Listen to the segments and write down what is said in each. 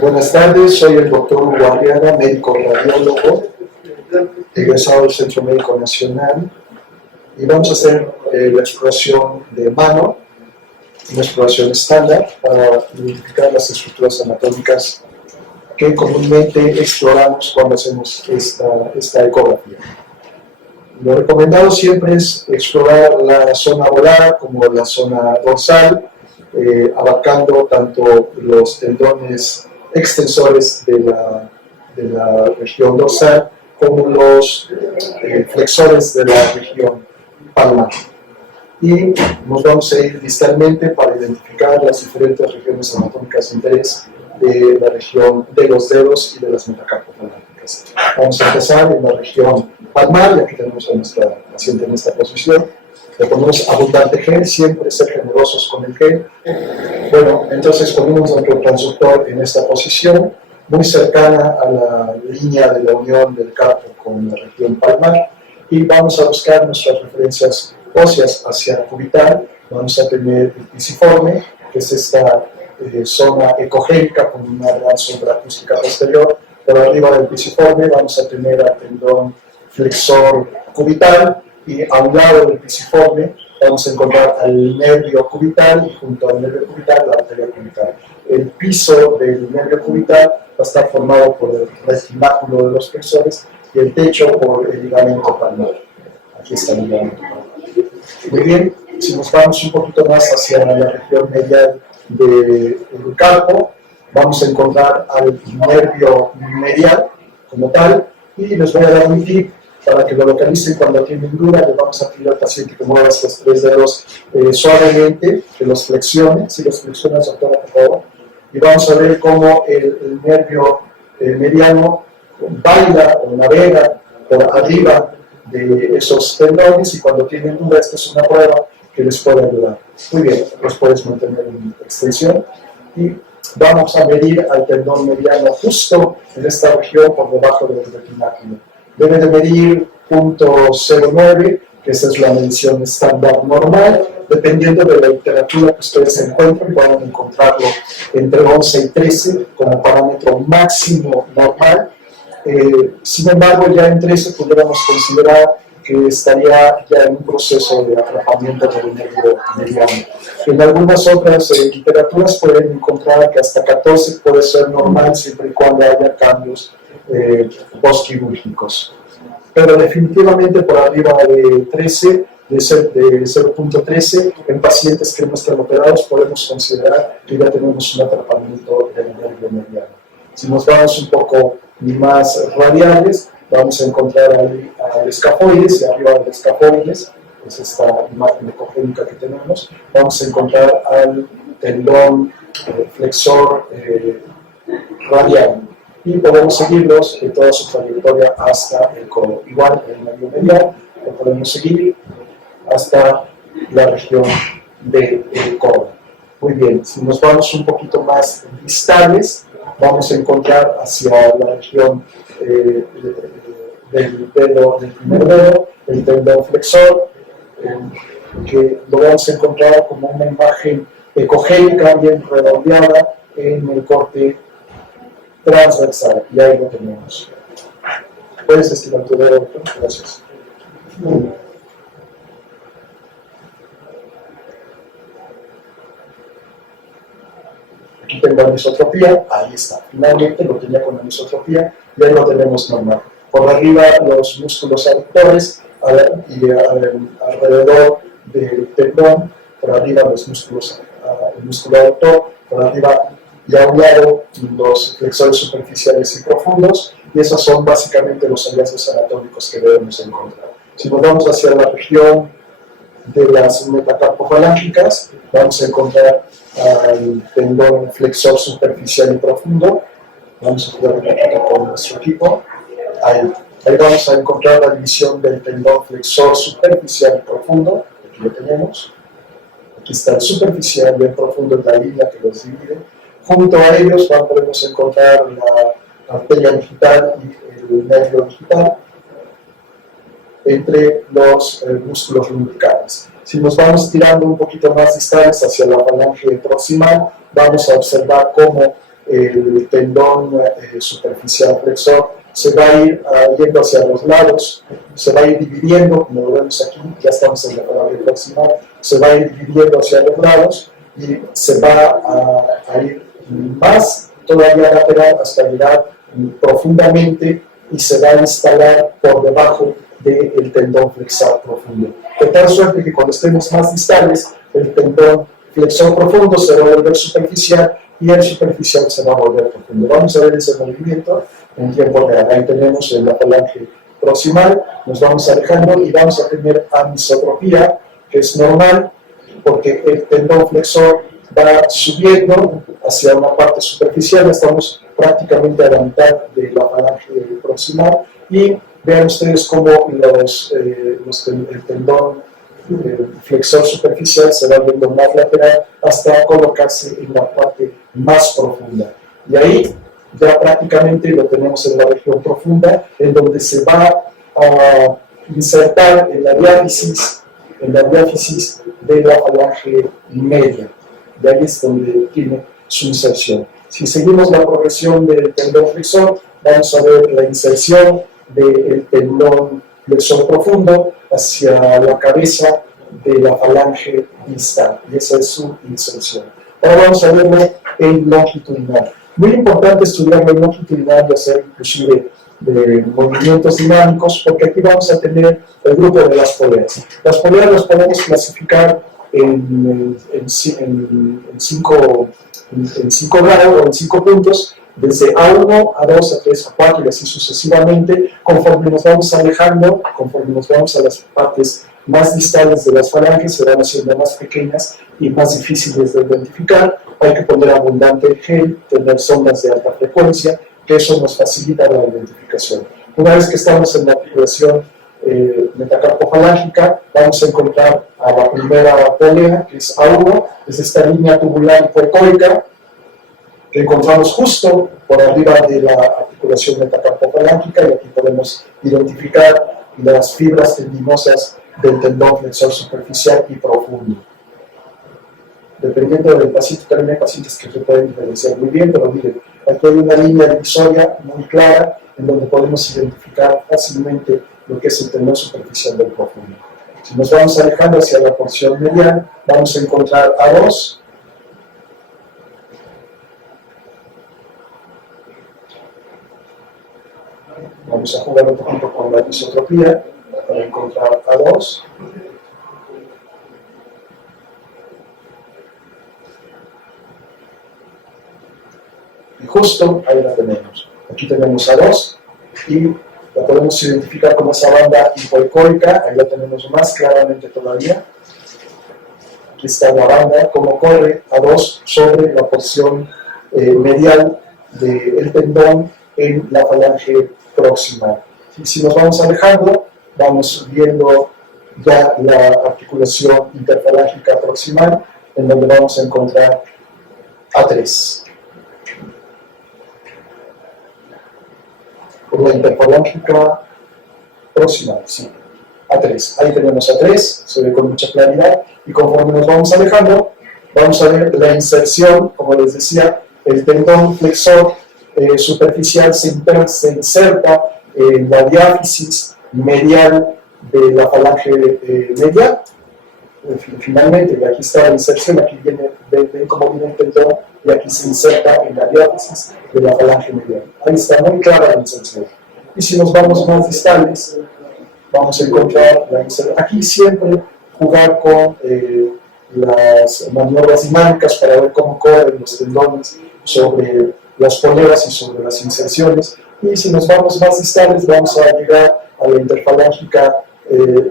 Buenas tardes, soy el doctor Hugo Arriaga, médico radiólogo, egresado del Centro Médico Nacional, y vamos a hacer la exploración de mano, una exploración estándar para identificar las estructuras anatómicas que comúnmente exploramos cuando hacemos esta ecografía. Lo recomendado siempre es explorar la zona volar como la zona dorsal, abarcando tanto los tendones extensores de la región dorsal como los flexores de la región palmar. Y nos vamos a ir distalmente para identificar las diferentes regiones anatómicas de interés de la región de los dedos y de las metacarpofalángicas. Vamos a empezar en la región palmar, y aquí tenemos a nuestra paciente en esta posición. Le ponemos abundante gel, siempre ser generosos con el gel. Bueno, entonces ponemos nuestro transductor en esta posición, muy cercana a la línea de la unión del carpo con la región palmar, y vamos a buscar nuestras referencias óseas hacia el cubital. Vamos a tener el pisiforme, que es esta zona ecogénica con una gran sombra acústica posterior. Por arriba del pisiforme vamos a tener al tendón flexor cubital, y a un lado del pisiforme vamos a encontrar al nervio cubital, y junto al nervio cubital la arteria cubital. El piso del nervio cubital va a estar formado por el retináculo de los flexores y el techo por el ligamento palmar. Aquí está el ligamento palmar. Muy bien, si nos vamos un poquito más hacia la región medial del carpo, vamos a encontrar al nervio medial como tal, y les voy a dar un tip para que lo localicen cuando tienen duda. Le vamos a pedir al paciente que mueva estos tres dedos suavemente, que los flexione. Si los flexionas, doctora, por favor. Y vamos a ver cómo el nervio mediano baila o navega por arriba de esos tendones, y cuando tienen duda, esta es una prueba que les puede ayudar. Muy bien, los puedes mantener en extensión, y vamos a medir al tendón mediano justo en esta región por debajo del retináculo. Debe de medir 0.09, que esa es la medición estándar normal. Dependiendo de la literatura que ustedes encuentren, pueden encontrarlo entre 11 y 13 como parámetro máximo normal. Sin embargo, ya en 13 pudiéramos considerar que estaría ya en un proceso de atrapamiento del nervio mediano. En algunas otras literaturas pueden encontrar que hasta 14 puede ser normal, siempre y cuando haya cambios postquirúrgicos. Pero definitivamente por arriba de 13, de 0.13, en pacientes que no están operados, podemos considerar que ya tenemos un atrapamiento del nervio mediano. Si nos vamos un poco más radiales, vamos a encontrar al escafoides, y arriba del escafoides, es esta imagen ecogénica que tenemos, vamos a encontrar al tendón flexor radial, y podemos seguirlos en toda su trayectoria hasta el codo. Igual el nervio medial lo podemos seguir hasta la región del codo. Muy bien, si nos vamos un poquito más distales, vamos a encontrar hacia la región del primer dedo, el tendón flexor, que lo vamos a encontrar como una imagen ecogénica bien redondeada en el corte transversal, y ahí lo tenemos. Puedes estirar tu dedo, doctor. Gracias. Aquí tengo anisotropía, ahí está. Finalmente lo tenía con anisotropía, y ahí lo tenemos normal. Por arriba los músculos aductores, y alrededor del tendón, por arriba los músculos, el músculo aductor, por arriba y a un lado los flexores superficiales y profundos, y esos son básicamente los hallazgos anatómicos que debemos encontrar. Si nos vamos hacia la región de las metacarpofalángicas, vamos a encontrar al tendón flexor superficial y profundo. Vamos a jugar un poquito con nuestro equipo. Ahí vamos a encontrar la división del tendón flexor superficial y profundo. Aquí lo tenemos. Aquí está el superficial y el profundo en la línea que los divide. Junto a ellos podemos encontrar la arteria digital y el nervio digital entre los músculos lumbricales. Si nos vamos tirando un poquito más distales hacia la falange proximal, vamos a observar cómo el tendón superficial flexor se va a ir yendo hacia los lados, se va a ir dividiendo, como lo vemos aquí, ya estamos en la falange proximal, se va a ir dividiendo hacia los lados y se va a ir más todavía lateral hasta llegar profundamente y se va a instalar por debajo del tendón flexor profundo. De tal suerte que cuando estemos más distales, el tendón flexor profundo se va a volver superficial y el superficial se va a volver profundo. Vamos a ver ese movimiento en tiempo real. Ahí tenemos en la falange proximal, nos vamos alejando y vamos a tener anisotropía, que es normal porque el tendón flexor va subiendo hacia una parte superficial, estamos prácticamente a la mitad de la falange proximal y vean ustedes cómo el tendón flexor superficial se va viendo más lateral hasta colocarse en la parte más profunda. Y ahí ya prácticamente lo tenemos en la región profunda, en donde se va a insertar en la diáfisis de la falange media. De ahí es donde tiene su inserción. Si seguimos la progresión del tendón flexor, vamos a ver la inserción del tendón flexor profundo hacia la cabeza de la falange distal, y esa es su inserción. Ahora vamos a verlo en longitudinal. Muy importante estudiarlo en longitudinal y hacer inclusive de movimientos dinámicos, porque aquí vamos a tener el grupo de las poleas. Las poleas las podemos clasificar en cinco grados o en 5 puntos, desde A1, A2, A3, A4 y así sucesivamente. Conforme nos vamos alejando, conforme nos vamos a las partes más distales de las falanges, se van haciendo más pequeñas y más difíciles de identificar. Hay que poner abundante gel, tener sondas de alta frecuencia, que eso nos facilita la identificación. Una vez que estamos en la articulación metacarpofalángica, vamos a encontrar a la primera polea, que es A1, es esta línea tubular hipoecoica, que encontramos justo por arriba de la articulación metacarpofalángica, y aquí podemos identificar las fibras tendinosas del tendón flexor superficial y profundo. Dependiendo del paciente, también hay pacientes que se pueden diferenciar muy bien, pero miren, aquí hay una línea divisoria muy clara en donde podemos identificar fácilmente lo que es el tendón superficial del profundo. Si nos vamos alejando hacia la porción medial, vamos a encontrar A2, vamos a jugar un poquito con la isotropía para encontrar A2. Y justo ahí la tenemos. Aquí tenemos A2 y la podemos identificar como esa banda hipoecoica, ahí la tenemos más claramente todavía. Aquí está la banda, como corre A2 sobre la porción medial del tendón en la falange proximal. Y si nos vamos alejando, vamos viendo ya la articulación interfalángica proximal, en donde vamos a encontrar A3. Por la interfalángica proximal, sí, A3. Ahí tenemos A3, se ve con mucha claridad, y conforme nos vamos alejando, vamos a ver la inserción, como les decía, el tendón flexor superficial se inserta en la diáfisis medial de la falange medial. Finalmente, y aquí está la inserción, aquí ven cómo viene el tendón, y aquí se inserta en la diáfisis de la falange medial. Ahí está muy clara la inserción. Y si nos vamos más distales, vamos a encontrar la inserción. Aquí siempre jugar con las maniobras dinámicas para ver cómo corren los tendones sobre las poleas y sobre las inserciones. Y si nos vamos más distales, vamos a llegar a la interfalángica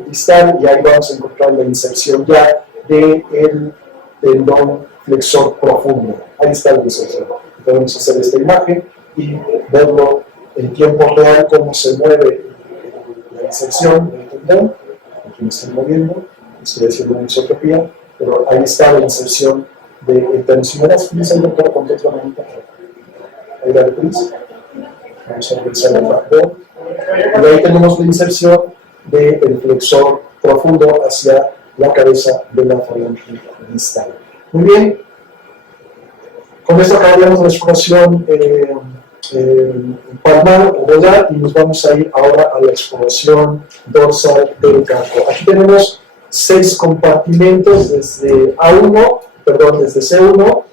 distal, y ahí vamos a encontrar la inserción ya del tendón flexor profundo. Ahí está la inserción. Podemos hacer esta imagen y verlo en tiempo real cómo se mueve la inserción del tendón. Aquí me estoy moviendo, estoy haciendo una isotropía, pero ahí está la inserción del tendón. Si me das prisa, el doctor, con otra manita. Ahí la prisa. Vamos a revisar el factor. Y ahí tenemos la inserción del flexor profundo hacia la cabeza de la falange distal. Muy bien. Con esto acabaríamos la exploración palmar o rodal y nos vamos a ir ahora a la exploración dorsal del carpo. Aquí tenemos 6 compartimentos desde C1,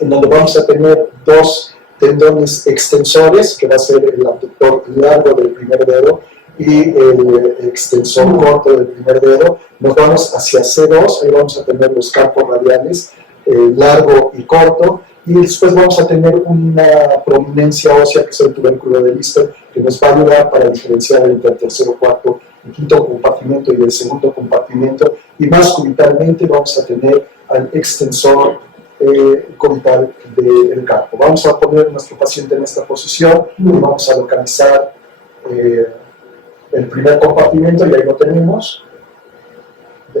en donde vamos a tener 2 tendones extensores, que va a ser el abductor largo del primer dedo y el extensor corto del primer dedo. Nos vamos hacia C2, ahí vamos a tener los carpos radiales, largo y corto, y después vamos a tener una prominencia ósea, que es el tubérculo de Lister, que nos va a ayudar para diferenciar entre el tercero, cuarto y quinto compartimento y el segundo compartimento, y más cubitalmente vamos a tener al extensor cubital del carpo. Vamos a poner a nuestro paciente en esta posición y vamos a localizar el primer compartimento, y ahí lo tenemos.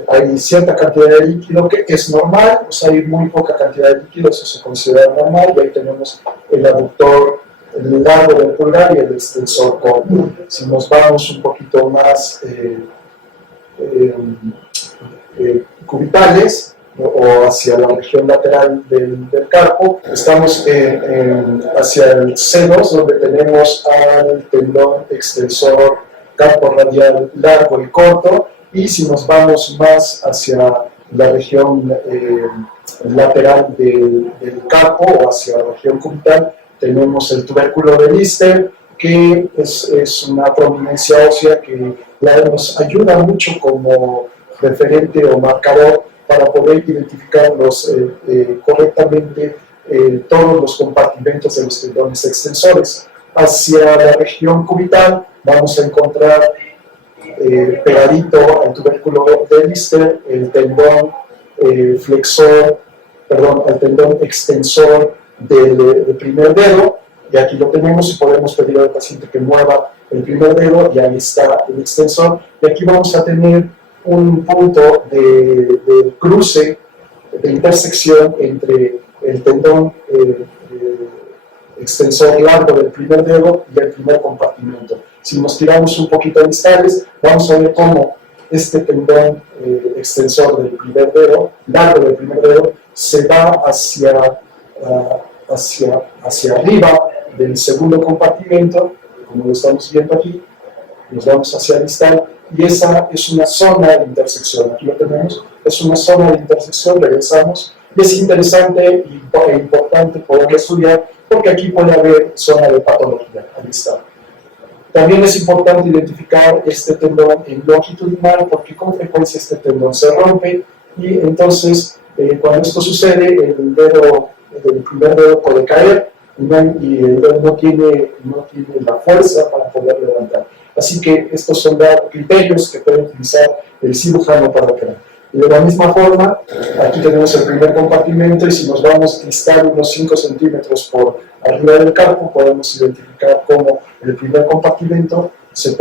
Hay cierta cantidad de líquido que es normal, o sea, hay muy poca cantidad de líquido, eso se considera normal, y ahí tenemos el aductor, el largo del pulgar y el extensor corto. Si nos vamos un poquito más cubitales, o hacia la región lateral del carpo, estamos hacia el C2, donde tenemos al tendón extensor carpo radial largo y corto, y si nos vamos más hacia la región lateral del carpo o hacia la región cubital, tenemos el tubérculo de Lister, que es una prominencia ósea que ya nos ayuda mucho como referente o marcador para poder identificar correctamente todos los compartimentos de los tendones extensores. Hacia la región cubital vamos a encontrar pegadito al tubérculo de Lister el tendón el tendón extensor del primer dedo, y aquí lo tenemos, y podemos pedir al paciente que mueva el primer dedo, y ahí está el extensor, y aquí vamos a tener un punto de cruce, de intersección entre el tendón extensor largo del primer dedo y el primer compartimento. Si nos tiramos un poquito distales, vamos a ver cómo este tendón extensor del primer dedo, largo del primer dedo, se va hacia arriba del segundo compartimento, como lo estamos viendo aquí. Nos vamos hacia distal, y esa es una zona de intersección. Aquí lo tenemos, es una zona de intersección, regresamos, y es interesante e importante poder estudiar, porque aquí puede haber zona de patología, ahí está. También es importante identificar este tendón en longitudinal, porque con frecuencia este tendón se rompe, y entonces cuando esto sucede, el primer dedo puede caer, y el dedo no tiene la fuerza para poder levantar. Así que estos son criterios que puede utilizar el cirujano para operar. Y de la misma forma, aquí tenemos el primer compartimento, y si nos vamos distal unos 5 centímetros por arriba del carpo, podemos identificar cómo el primer compartimento se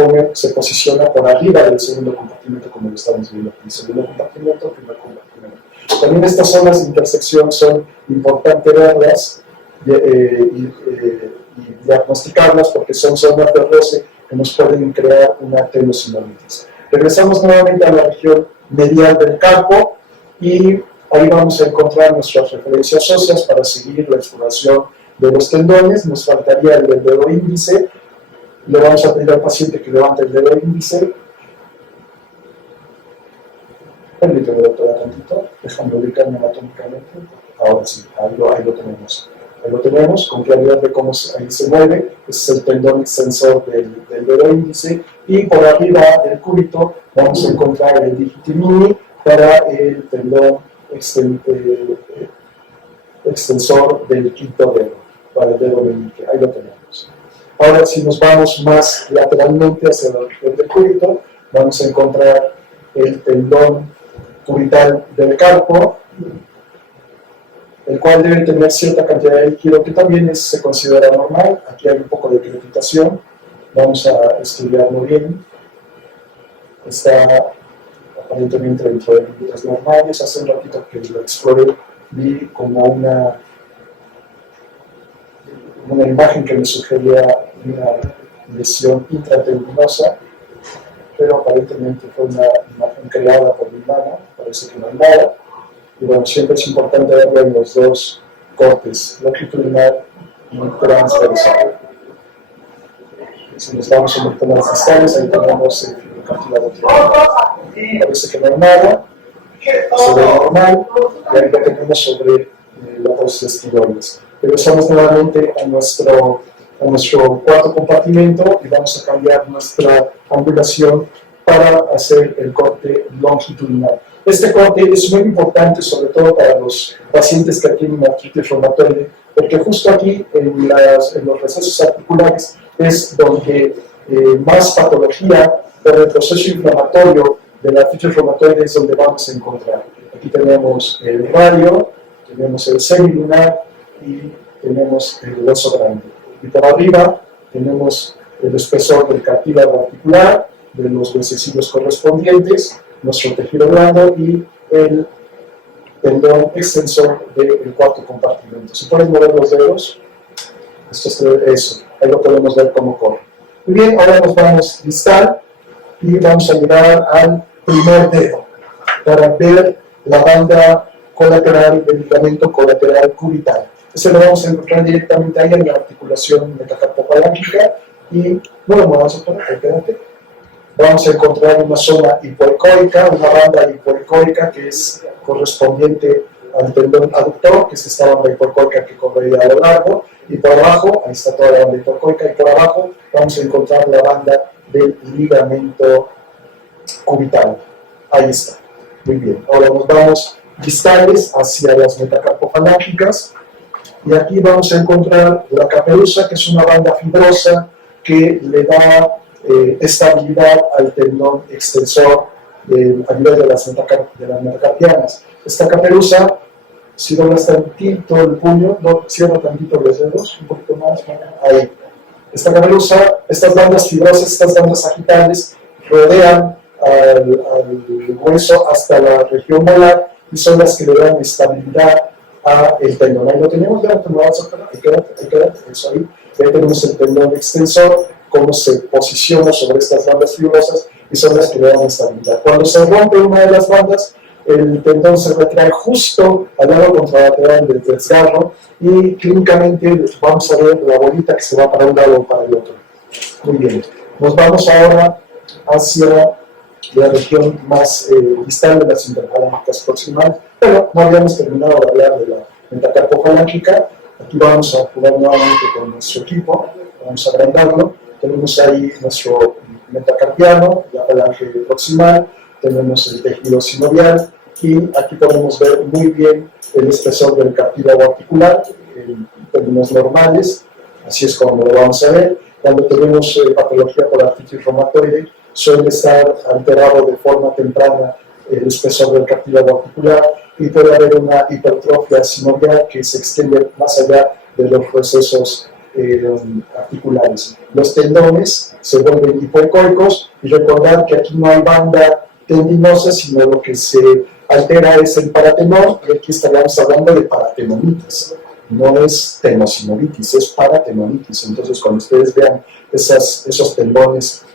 posiciona por arriba del segundo compartimento, como lo estamos viendo aquí. El segundo compartimento, primer compartimento. También estas zonas de intersección son importantes verlas y diagnosticarlas, porque son zonas de roce que nos pueden crear una tendinosidalitis. Regresamos nuevamente a la región medial del carpo, y ahí vamos a encontrar nuestras referencias óseas para seguir la exploración de los tendones. Nos faltaría el del dedo índice. Le vamos a pedir al paciente que levante el dedo índice. Permíteme, doctora, tantito, déjame ubicarme anatómicamente. Ahora sí, ahí lo tenemos. Ahí lo tenemos con claridad de cómo ahí se mueve. Ese es el tendón extensor del dedo índice, y por arriba del cúbito vamos a encontrar el digitimini para el tendón extensor del quinto dedo, para el dedo meñique. Ahí lo tenemos. Ahora, si nos vamos más lateralmente hacia la región del cúbito, vamos a encontrar el tendón cubital del carpo, el cual debe tener cierta cantidad de líquido que también se considera normal. Aquí hay un poco de crepitación, vamos a estudiarlo bien. Está aparentemente dentro de límites normales. Hace un ratito que lo exploré, vi como una imagen que me sugería una lesión intratendinosa, pero aparentemente fue una imagen creada por mi mano, parece que no hay nada. Y bueno, siempre es importante verlo en los dos cortes longitudinal y transversal. Si nos vamos un poquito más distales, ahí tenemos el fibrocartílago triangular. Parece que no hay nada, se ve normal, y ahí lo tenemos sobre los estiroides. Regresamos nuevamente a nuestro cuarto compartimento y vamos a cambiar nuestra angulación para hacer el corte longitudinal. Este corte es muy importante, sobre todo para los pacientes que tienen artritis reumatoide, porque justo aquí en los recesos articulares es donde más patología por el proceso inflamatorio de la artritis reumatoide es donde vamos a encontrar. Aquí tenemos el radio, tenemos el semilunar y tenemos el hueso grande. Y por arriba tenemos el espesor del cartílago articular, de los huesecillos correspondientes, nuestro tejido blando y el tendón extensor del cuarto compartimento. Si pueden mover los dedos, esto es eso, ahí lo podemos ver cómo corre. Muy bien, ahora nos vamos distal y vamos a llegar al primer dedo para ver la banda colateral del ligamento colateral cubital. Ese lo vamos a encontrar directamente ahí en la articulación metacarpofalángica y no lo vamos a poner, espérate. Vamos a encontrar una zona hipoecoica, una banda hipoecoica que es correspondiente al tendón aductor, que es esta banda hipoecoica que correría a lo largo, y por abajo, ahí está toda la banda hipoecoica, y por abajo vamos a encontrar la banda del ligamento cubital. Ahí está. Muy bien. Ahora nos vamos distales hacia las metacarpofalángicas, y aquí vamos a encontrar la caperuza, que es una banda fibrosa que le da estabilidad al tendón extensor a nivel de las metacarpianas. Esta caperuza, si doblas tantito el puño, no, cierra tantito los dedos, un poquito más, ahí. Esta caperuza, estas bandas fibrosas, estas bandas sagitales, rodean al hueso hasta la región molar y son las que le dan estabilidad al tendón. Ahí lo tenemos, ya te lo vas a sacar, quédate, eso ahí. Ya tenemos el tendón extensor, cómo se posiciona sobre estas bandas fibrosas y son las que le dan estabilidad. Cuando se rompe una de las bandas, el tendón se retrae justo al lado contralateral del desgarro y clínicamente vamos a ver la bolita que se va para un lado o para el otro. Muy bien, nos vamos ahora hacia la región más distal de las interfalángicas proximales, pero no habíamos terminado de hablar de la metacarpofalángica. Aquí vamos a jugar nuevamente con nuestro equipo, vamos a agrandarlo. Tenemos ahí nuestro metacarpiano, la falange proximal, tenemos el tejido sinovial y aquí podemos ver muy bien el espesor del cartílago articular en términos normales, así es como lo vamos a ver. Cuando tenemos patología por artritis reumatoide, suele estar alterado de forma temprana el espesor del cartílago articular y puede haber una hipertrofia sinovial que se extiende más allá de los recesos articulares. Los tendones se vuelven hipoecoicos y recordar que aquí no hay banda tendinosa, sino lo que se altera es el paratenón, y aquí estaríamos hablando de paratenonitis. No es tenosinovitis, es paratenonitis. Entonces, cuando ustedes vean esos tendones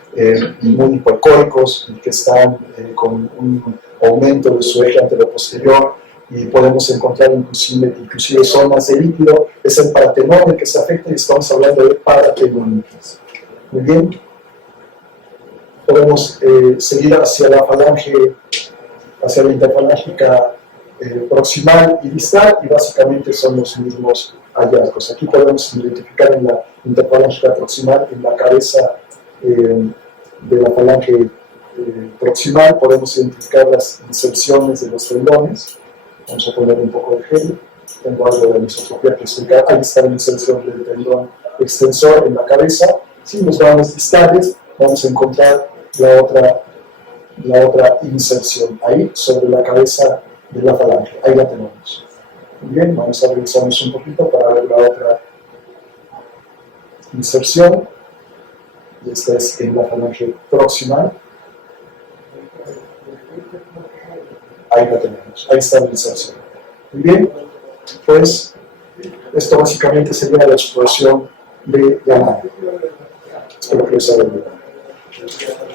muy hipoecoicos y que están con un aumento de su eje anteroposterior, y podemos encontrar inclusive zonas de líquido, es el paratenón el que se afecta y estamos hablando de paratenonitis. Muy bien. Podemos seguir hacia la falange, hacia la interfalángica proximal y distal, y básicamente son los mismos hallazgos. Aquí podemos identificar en la interfalángica proximal, en la cabeza de la falange proximal, podemos identificar las inserciones de los tendones. Vamos a poner un poco de gel. Tengo algo de misotropía que explicar. Ahí está la inserción del tendón extensor en la cabeza. Si nos vamos distales, vamos a encontrar la otra inserción ahí sobre la cabeza de la falange. Ahí la tenemos. Muy bien, vamos a revisarnos un poquito para ver la otra inserción. Y esta es en la falange proximal. Ahí la tenemos, ahí está la inserción. Muy bien, pues esto básicamente sería la exploración de la mano. Espero que les haya ayudado.